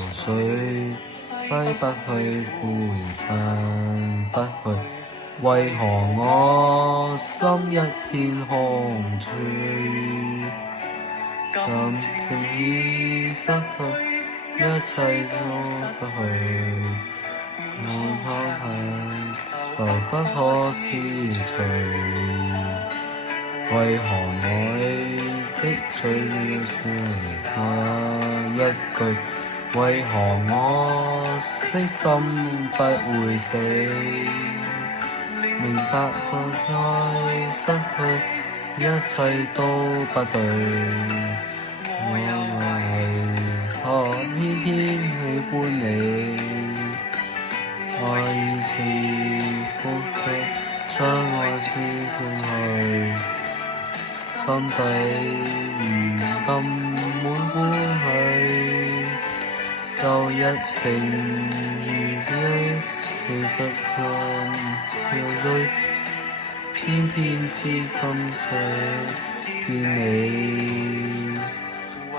水揮不去，回散不去，為何我心一片空虛？感情已失去，一切都失去，我拋棄就不可撕除。為何愛的嘴要他一句？為何我的心不會死？明白到愛失去，一切都不對。我為何偏偏喜歡你？愛已似呼吸，將愛撕去，心底如今滿歡喜。舊日情如醉，其實像憔悴，偏偏痴心想見你。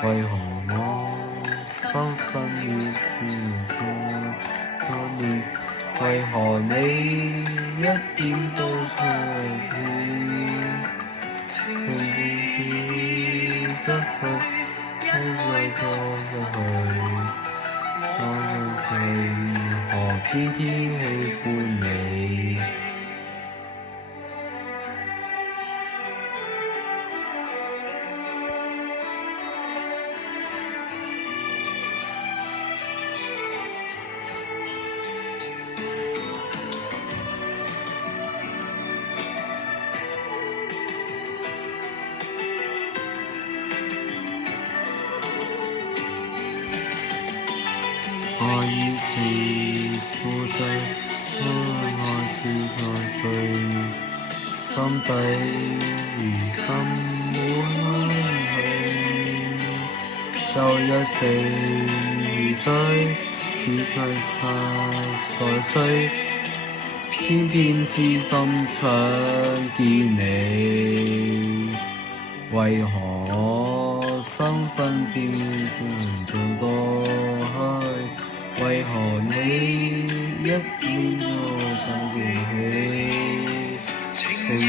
為何我心分已變多年？為何你一點都不見？情已失去，一切都失去。我為何偏偏喜歡你？愛已是負罪，愛是愛罪，心底如今滿去。舊日情如醉，此刻他在追，偏偏痴心想見你。為何我生分變像過去？為何你一點都不記起？情已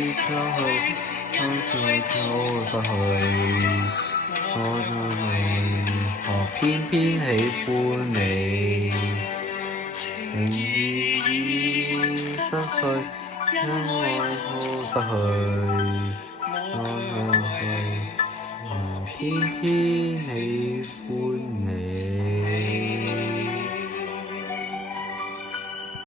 失去，一切都失去。我為何偏偏喜歡你？情已失去，因愛都失去。我為何偏偏